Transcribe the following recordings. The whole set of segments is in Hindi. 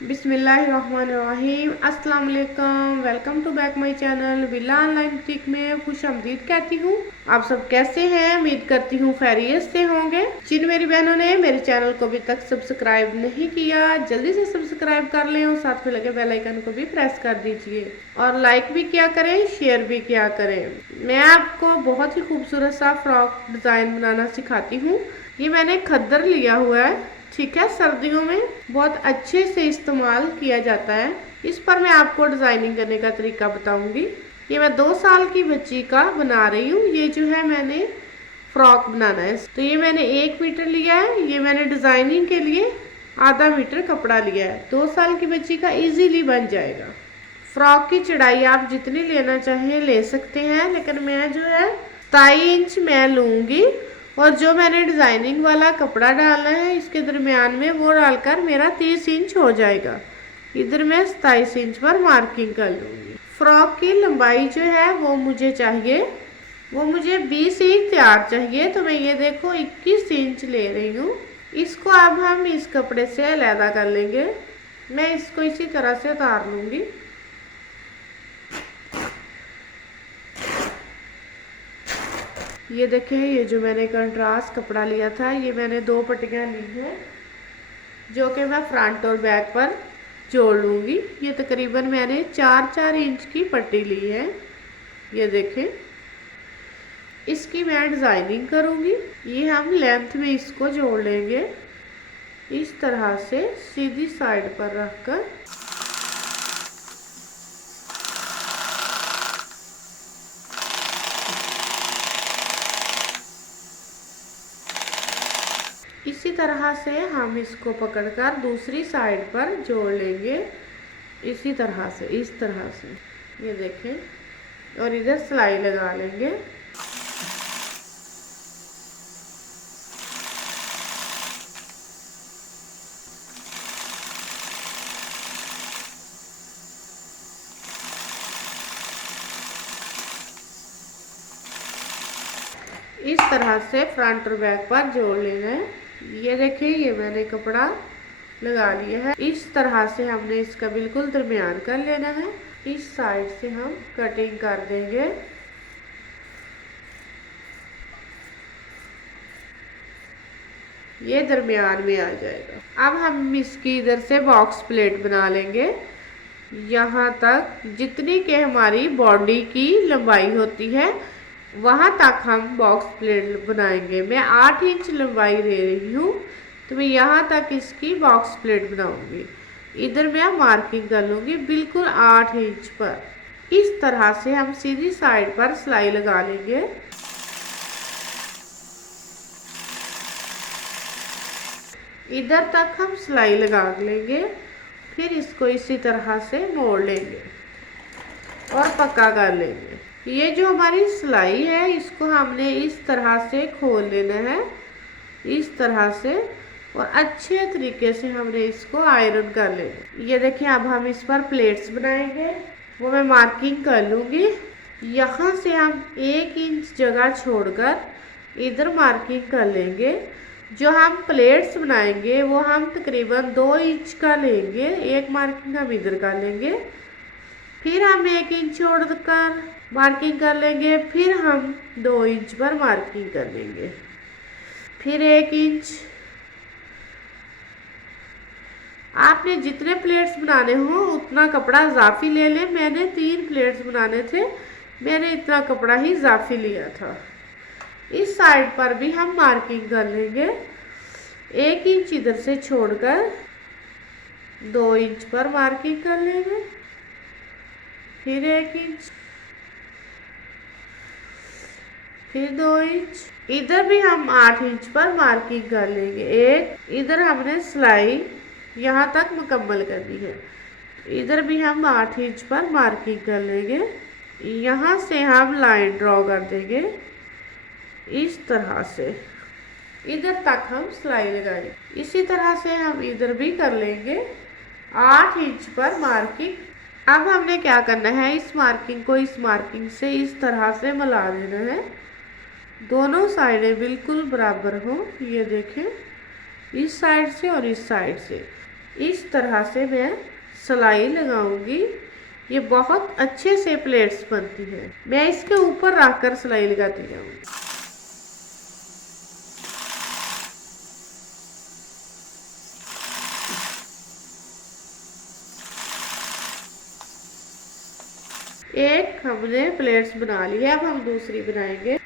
बिस्मिल्लाहिर्रहमानिर्रहीम। अस्सलाम वालेकुम। Welcome to back my channel Villa Online Boutique में खुश आमदीद कहती हूँ। आप सब कैसे हैं? उम्मीद करती हूँ खैरियत से होंगे। जिन मेरी बहनों ने मेरे चैनल को अभी तक सब्सक्राइब नहीं किया, जल्दी से सब्सक्राइब कर लें और साथ में लगे बेल आइकन को भी प्रेस कर दीजिए और लाइक भी किया करें, शेयर भी किया करें। मैं आपको बहुत ही खूबसूरत सा फ्रॉक डिज़ाइन बनाना सिखाती हूँ। ये मैंने खद्दर लिया हुआ है, ठीक है। सर्दियों में बहुत अच्छे से इस्तेमाल किया जाता है। इस पर मैं आपको डिज़ाइनिंग करने का तरीका बताऊंगी। ये मैं 2 साल की बच्ची का बना रही हूँ। ये जो है मैंने फ्रॉक बनाना है, तो ये मैंने 1 मीटर लिया है। ये मैंने डिज़ाइनिंग के लिए आधा मीटर कपड़ा लिया है। 2 साल की बच्ची का इजीली बन जाएगा। फ्रॉक की चौड़ाई आप जितनी लेना चाहें ले सकते हैं, लेकिन मैं जो है 27 इंच मैं लूँगी। और जो मैंने डिज़ाइनिंग वाला कपड़ा डालना है इसके दरमियान में, वो डालकर मेरा 30 इंच हो जाएगा। इधर मैं 27 इंच पर मार्किंग कर लूँगी। फ्रॉक की लंबाई जो है वो मुझे 20 इंच तैयार चाहिए। तो मैं ये देखो 21 इंच ले रही हूँ। इसको अब हम इस कपड़े से अलहदा कर लेंगे। मैं इसको इसी तरह से उतार लूँगी। ये देखें, ये जो मैंने कंट्रास्ट कपड़ा लिया था, ये मैंने 2 पट्टियाँ ली हैं जो कि मैं फ्रंट और बैक पर जोड़ लूँगी। ये तकरीबन मैंने 4-4 इंच की पट्टी ली है। ये देखें, इसकी मैं डिज़ाइनिंग करूँगी। ये हम लेंथ में इसको जोड़ लेंगे इस तरह से सीधी साइड पर रखकर। इसी तरह से हम इसको पकड़कर दूसरी साइड पर जोड़ लेंगे इसी तरह से, इस तरह से। ये देखें, और इधर सिलाई लगा लेंगे। इस तरह से फ्रंट और बैक पर जोड़ लेना है। ये देखिए, ये मैंने कपड़ा लगा लिया है। इस तरह से हमने इसका बिल्कुल दरमियान कर लेना है। इस साइड से हम कटिंग कर देंगे। ये दरमियान में आ जाएगा। अब हम इसकी इधर से बॉक्स प्लेट बना लेंगे। यहाँ तक जितनी के हमारी बॉडी की लंबाई होती है वहाँ तक हम बॉक्स प्लेट बनाएंगे। मैं 8 इंच लंबाई ले रही हूँ, तो मैं यहाँ तक इसकी बॉक्स प्लेट बनाऊंगी। इधर मैं मार्किंग कर लूँगी बिल्कुल 8 इंच पर। इस तरह से हम सीधी साइड पर सिलाई लगा लेंगे। इधर तक हम सिलाई लगा लेंगे, फिर इसको इसी तरह से मोड़ लेंगे और पक्का कर लेंगे। ये जो हमारी सिलाई है इसको हमने इस तरह से खोल लेना है, इस तरह से, और अच्छे तरीके से हमने इसको आयरन कर लेना। ये देखिए, अब हम इस पर प्लेट्स बनाएंगे। वो मैं मार्किंग कर लूँगी। यहाँ से हम 1 इंच जगह छोड़कर इधर मार्किंग कर लेंगे। जो हम प्लेट्स बनाएंगे वो हम तकरीबन 2 इंच का लेंगे। एक मार्किंग हम इधर कर लेंगे, फिर हम 1 इंच छोड़कर मार्किंग कर लेंगे, फिर हम 2 इंच पर मार्किंग कर लेंगे, फिर 1 इंच। आपने जितने प्लेट्स बनाने हो उतना कपड़ा इजाफी ले लें। मैंने 3 प्लेट्स बनाने थे, मैंने इतना कपड़ा ही इजाफी लिया था। इस साइड पर भी हम मार्किंग कर लेंगे। 1 इंच इधर से छोड़कर 2 इंच पर मार्किंग कर लेंगे, फिर 1 इंच, फिर 2 इंच। इधर भी हम 8 इंच पर मार्किंग कर लेंगे। एक इधर हमने सिलाई यहाँ तक मुकम्मल करनी है। इधर भी हम 8 इंच पर मार्किंग कर लेंगे। यहाँ से हम लाइन ड्रॉ कर देंगे इस तरह से। इधर तक हम सिलाई लगाएंगे। इसी तरह से हम इधर भी कर लेंगे 8 इंच पर मार्किंग। अब हमने क्या करना है, इस मार्किंग को इस मार्किंग से इस तरह से मिला देना है। दोनों साइडें बिल्कुल बराबर हो। ये देखें, इस साइड से और इस साइड से। इस तरह से मैं सिलाई लगाऊंगी। ये बहुत अच्छे से प्लेट्स बनती है। मैं इसके ऊपर रखकर सिलाई लगाती जाऊंगी। एक हमने प्लेट्स बना ली है, अब हम दूसरी बनाएंगे।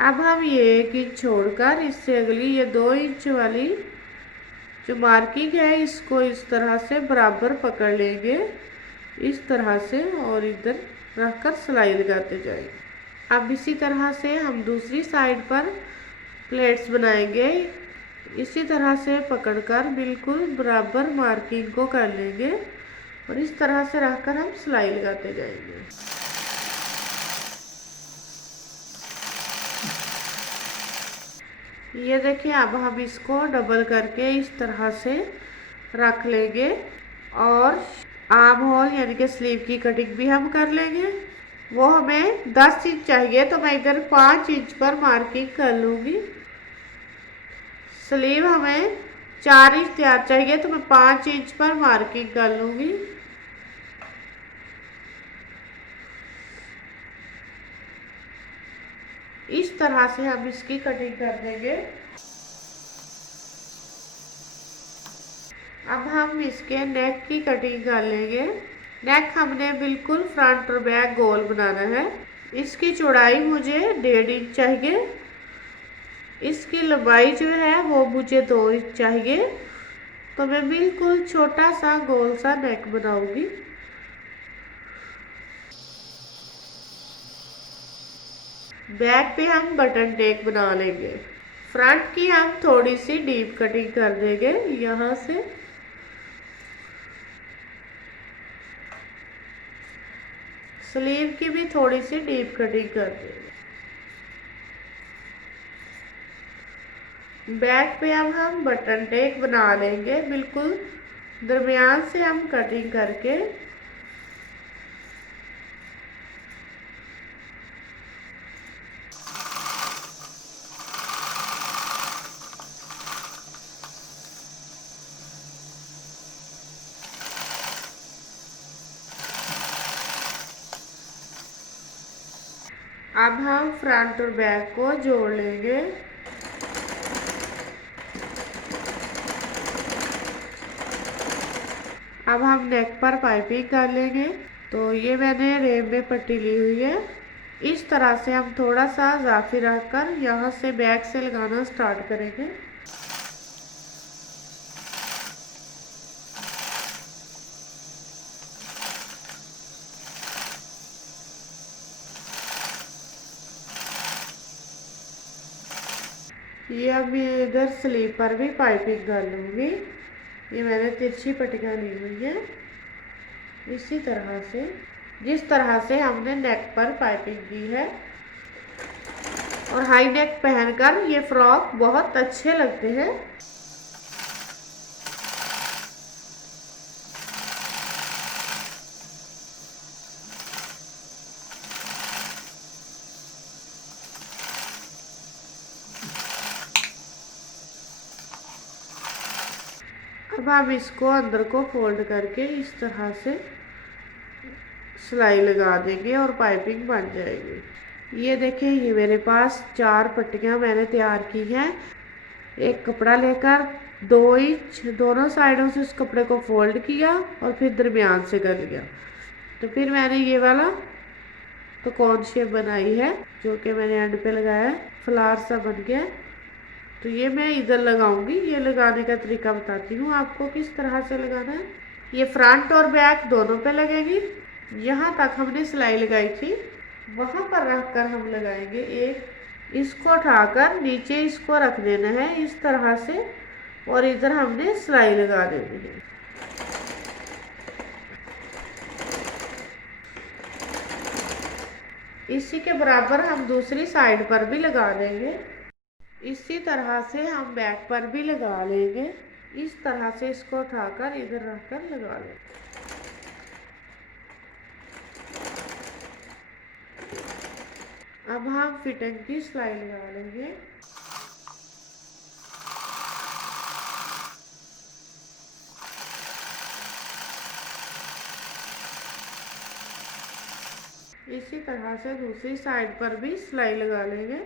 अब हम ये 1 इंच छोड़कर इससे अगली ये 2 इंच वाली जो मार्किंग है इसको इस तरह से बराबर पकड़ लेंगे, इस तरह से, और इधर रखकर सिलाई लगाते जाएंगे। अब इसी तरह से हम दूसरी साइड पर प्लेट्स बनाएंगे। इसी तरह से पकड़कर बिल्कुल बराबर मार्किंग को कर लेंगे और इस तरह से रखकर हम सिलाई लगाते जाएंगे। ये देखिए, अब हम इसको डबल करके इस तरह से रख लेंगे और आर्म होल यानी कि स्लीव की कटिंग भी हम कर लेंगे। वो हमें 10 इंच चाहिए तो मैं इधर 5 इंच पर मार्किंग कर लूँगी। स्लीव हमें 4 इंच तैयार चाहिए तो मैं 5 इंच पर मार्किंग कर लूँगी। इस तरह से हम इसकी कटिंग कर देंगे। अब हम इसके नेक की कटिंग कर लेंगे। नेक हमने बिल्कुल फ्रंट और बैक गोल बनाना है। इसकी चौड़ाई मुझे 1.5 इंच चाहिए। इसकी लंबाई जो है वो मुझे 2 इंच चाहिए। तो मैं बिल्कुल छोटा सा गोल सा नेक बनाऊंगी। बैक पे हम बटन नेक बना लेंगे। फ्रंट की हम थोड़ी सी डीप कटिंग कर देंगे यहाँ से। स्लीव की भी थोड़ी सी डीप कटिंग कर देंगे। बैक पे अब हम बटन नेक बना लेंगे, बिल्कुल दरमियान से हम कटिंग करके। अब हम फ्रंट और बैक को जोड़ लेंगे। अब हम नेक पर पाइपिंग कर लेंगे। तो ये मैंने रेब में पट्टी ली हुई है। इस तरह से हम थोड़ा सा इजाफी रखकर यहाँ से बैक से लगाना स्टार्ट करेंगे। ये अब मैं इधर स्लीव पर भी पाइपिंग कर लूँगी। ये मैंने तिरछी पट्टियाँ ली हुई है। इसी तरह से जिस तरह से हमने नेक पर पाइपिंग दी है। और हाई नेक पहनकर ये फ्रॉक बहुत अच्छे लगते हैं। अब हम इसको अंदर को फोल्ड करके इस तरह से सिलाई लगा देंगे और पाइपिंग बन जाएगी। ये देखिए, ये मेरे पास 4 पट्टियाँ मैंने तैयार की हैं। एक कपड़ा लेकर 2 इंच दोनों साइडों से उस कपड़े को फोल्ड किया और फिर दरमियान से कर लिया। तो फिर मैंने ये वाला तो कौन शेप बनाई है जो कि मैंने एंड पे लगाया है। फ्लावर सा बन गया। तो ये मैं इधर लगाऊंगी। ये लगाने का तरीका बताती हूँ आपको किस तरह से लगाना है। ये फ्रंट और बैक दोनों पे लगेगी। यहाँ तक हमने सिलाई लगाई थी, वहाँ पर रख कर हम लगाएंगे एक। इसको उठाकर नीचे इसको रख देना है इस तरह से और इधर हमने सिलाई लगा देनी है। इसी के बराबर हम दूसरी साइड पर भी लगा देंगे। इसी तरह से हम बैक पर भी लगा लेंगे। इस तरह से इसको उठाकर इधर रखकर लगा लेंगे। अब हम फिटिंग की सिलाई लगा लेंगे। इसी तरह से दूसरी साइड पर भी सिलाई लगा लेंगे।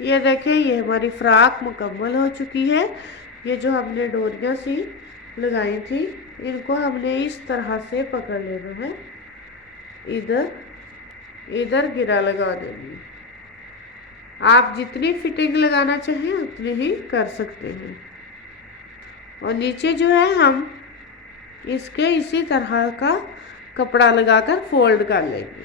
ये देखें, ये हमारी फ्रॉक मुकम्मल हो चुकी है। ये जो हमने डोरियां सी लगाई थी, इनको हमने इस तरह से पकड़ लेना है, इधर इधर गिरा लगा देंगे। आप जितनी फिटिंग लगाना चाहें उतनी ही कर सकते हैं। और नीचे जो है हम इसके इसी तरह का कपड़ा लगाकर फोल्ड कर लेंगे।